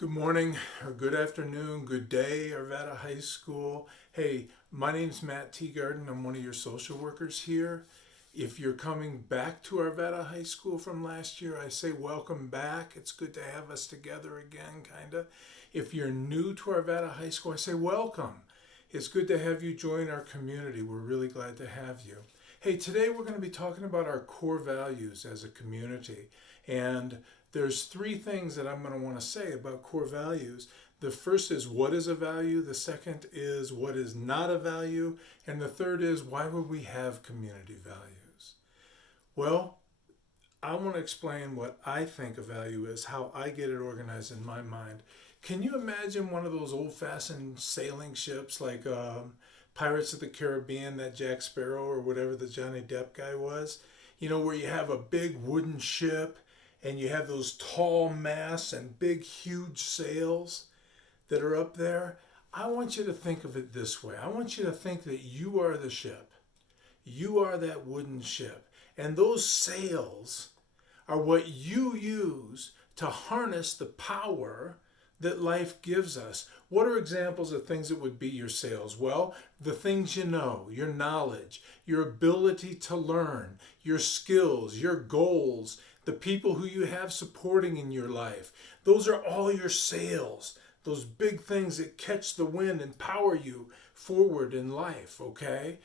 Good morning, or good afternoon, good day, Arvada High School. Hey, my name's Matt Teagarden. I'm one of your social workers here. If you're coming back to Arvada High School from last year, I say welcome back. It's good to have us together again, kinda. If you're new to Arvada High School, I say welcome. It's good to have you join our community. We're really glad to have you. Hey, today we're going to be talking about our core values as a community. And there's three things that I'm going to want to say about core values. The first is what is a value, the second is what is not a value, and the third is why would we have community values? Well, I want to explain what I think a value is, how I get it organized in my mind. Can you imagine one of those old-fashioned sailing ships like Pirates of the Caribbean, that Jack Sparrow or whatever the Johnny Depp guy was? You know, where you have a big wooden ship and you have those tall masts and big, huge sails that are up there. I want you to think of it this way. I want you to think that you are the ship. You are that wooden ship. And those sails are what you use to harness the power that life gives us. What are examples of things that would be your sails? Well, the things you know, your knowledge, your ability to learn, your skills, your goals, the people who you have supporting in your life. Those are all your sails, those big things that catch the wind and power you forward in life, okay?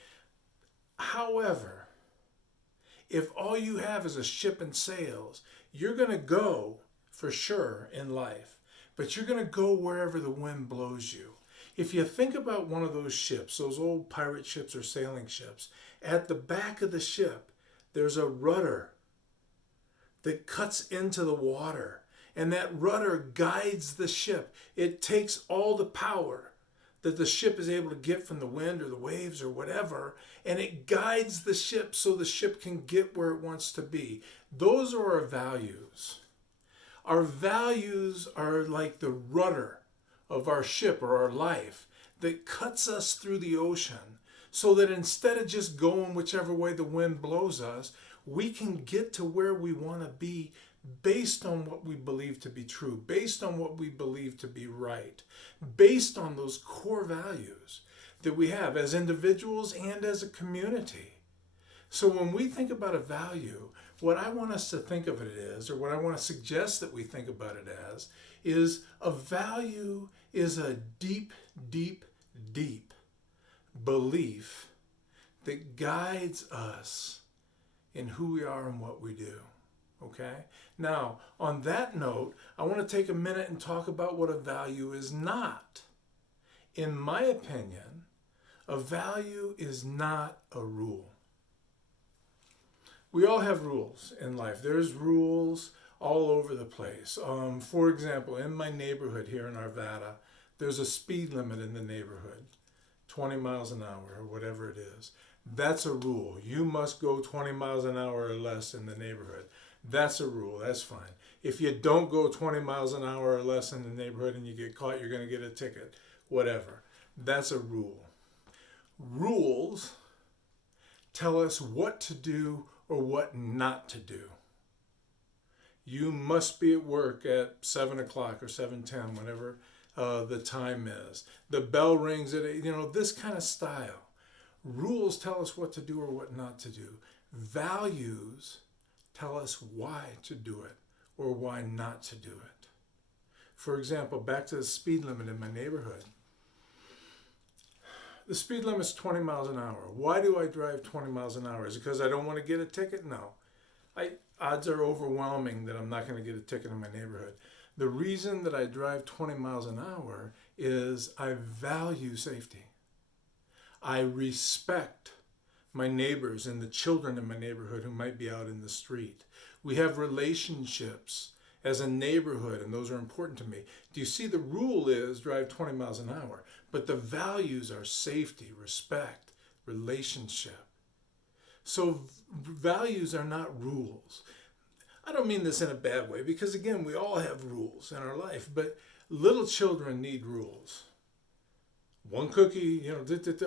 However, if all you have is a ship and sails, you're going to go for sure in life, but you're going to go wherever the wind blows you. If you think about one of those ships, those old pirate ships or sailing ships, at the back of the ship, there's a rudder that cuts into the water, and that rudder guides the ship. It takes all the power that the ship is able to get from the wind or the waves or whatever, and it guides the ship so the ship can get where it wants to be. Those are our values. Our values are like the rudder of our ship or our life that cuts us through the ocean so that instead of just going whichever way the wind blows us, we can get to where we want to be based on what we believe to be true, based on what we believe to be right, based on those core values that we have as individuals and as a community. So when we think about a value, what I want us to think of it as, or what I want to suggest that we think about it as, is a value is a deep, deep, deep belief that guides us in who we are and what we do. Okay? Now, on that note, I want to take a minute and talk about what a value is not. In my opinion, a value is not a rule. We all have rules in life. There's rules all over the place. For example, in my neighborhood here in Arvada, there's a speed limit in the neighborhood, 20 miles an hour or whatever it is. That's a rule. You must go 20 miles an hour or less in the neighborhood. That's a rule. That's fine. If you don't go 20 miles an hour or less in the neighborhood and you get caught, you're going to get a ticket. Whatever. That's a rule. Rules tell us what to do or what not to do. You must be at work at 7 o'clock or 7:10, whatever the time is. The bell rings at 8, this kind of style. Rules tell us what to do or what not to do. Values tell us why to do it or why not to do it. For example, back to the speed limit in my neighborhood. The speed limit's 20 miles an hour. Why do I drive 20 miles an hour? Is it because I don't want to get a ticket? No. Odds are overwhelming that I'm not going to get a ticket in my neighborhood. The reason that I drive 20 miles an hour is I value safety. I respect my neighbors and the children in my neighborhood who might be out in the street. We have relationships as a neighborhood, and those are important to me. Do you see, the rule is drive 20 miles an hour, but the values are safety, respect, relationship. So values are not rules. I don't mean this in a bad way, because again, we all have rules in our life, but little children need rules. One cookie,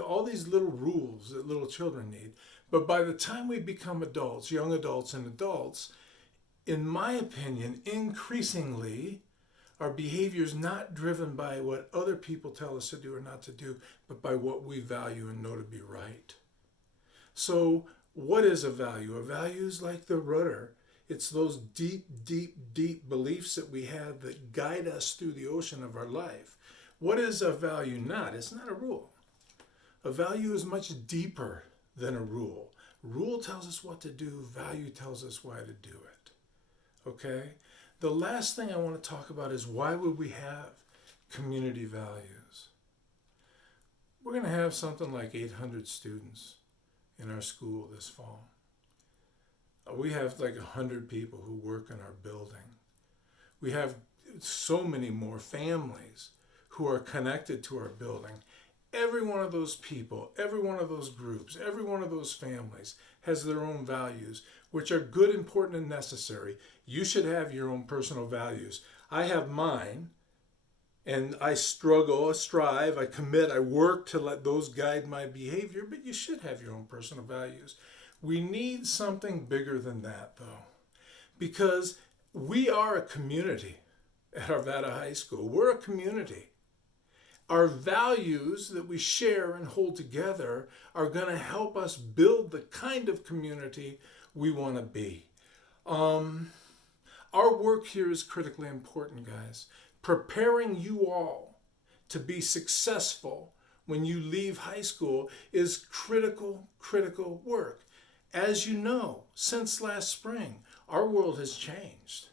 all these little rules that little children need. But by the time we become adults, young adults and adults, in my opinion, increasingly, Our behavior is not driven by what other people tell us to do or not to do, but by what we value and know to be right. So, what is a value? A value is like the rudder. It's those deep, deep, deep beliefs that we have that guide us through the ocean of our life. What is a value not? It's not a rule. A value is much deeper than a rule. Rule tells us what to do, value tells us why to do it. Okay? The last thing I want to talk about is why would we have community values? We're going to have something like 800 students in our school this fall. We have like 100 people who work in our building. We have so many more families who are connected to our building. Every one of those people, every one of those groups, every one of those families has their own values, which are good, important, and necessary. You should have your own personal values. I have mine, and I struggle, I strive, I commit, I work to let those guide my behavior, but you should have your own personal values. We need something bigger than that, though, because we are a community at Arvada High School. We're a community. Our values that we share and hold together are going to help us build the kind of community we want to be. Our work here is critically important, guys. Preparing you all to be successful when you leave high school is critical, critical work. As you know, since last spring, our world has changed.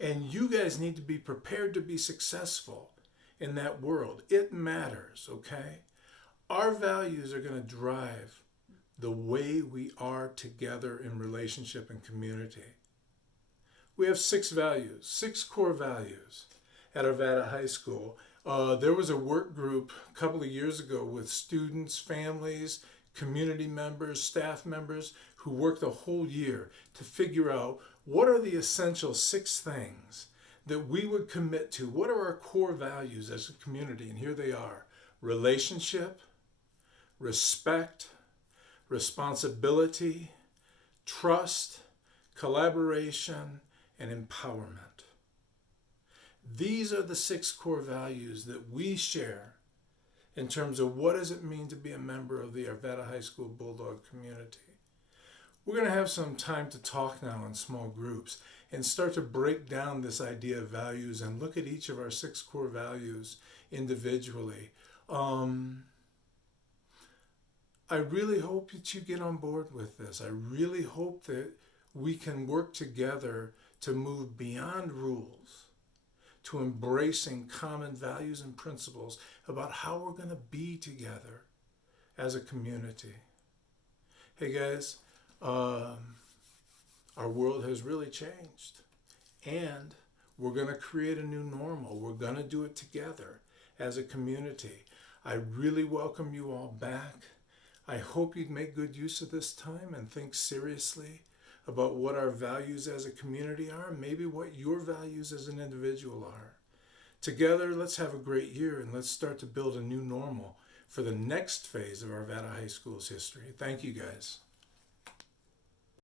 And you guys need to be prepared to be successful in that world. It matters, okay? Our values are going to drive the way we are together in relationship and community. We have 6 values, 6 core values at Arvada High School. There was a work group a couple of years ago with students, families, community members, staff members who worked a whole year to figure out what are the essential 6 things that we would commit to. What are our core values as a community? And here they are: relationship, respect, responsibility, trust, collaboration, and empowerment. These are the 6 core values that we share in terms of what does it mean to be a member of the Arvada High School Bulldog community. We're going to have some time to talk now in small groups and start to break down this idea of values and look at each of our 6 core values individually. I really hope that you get on board with this. I really hope that we can work together to move beyond rules, to embracing common values and principles about how we're going to be together as a community. Hey guys, our world has really changed, and we're going to create a new normal. We're going to do it together as a community. I really welcome you all back. I hope you'd make good use of this time and think seriously about what our values as a community are, and maybe what your values as an individual are. Together, let's have a great year, and let's start to build a new normal for the next phase of Arvada High School's history. Thank you, guys.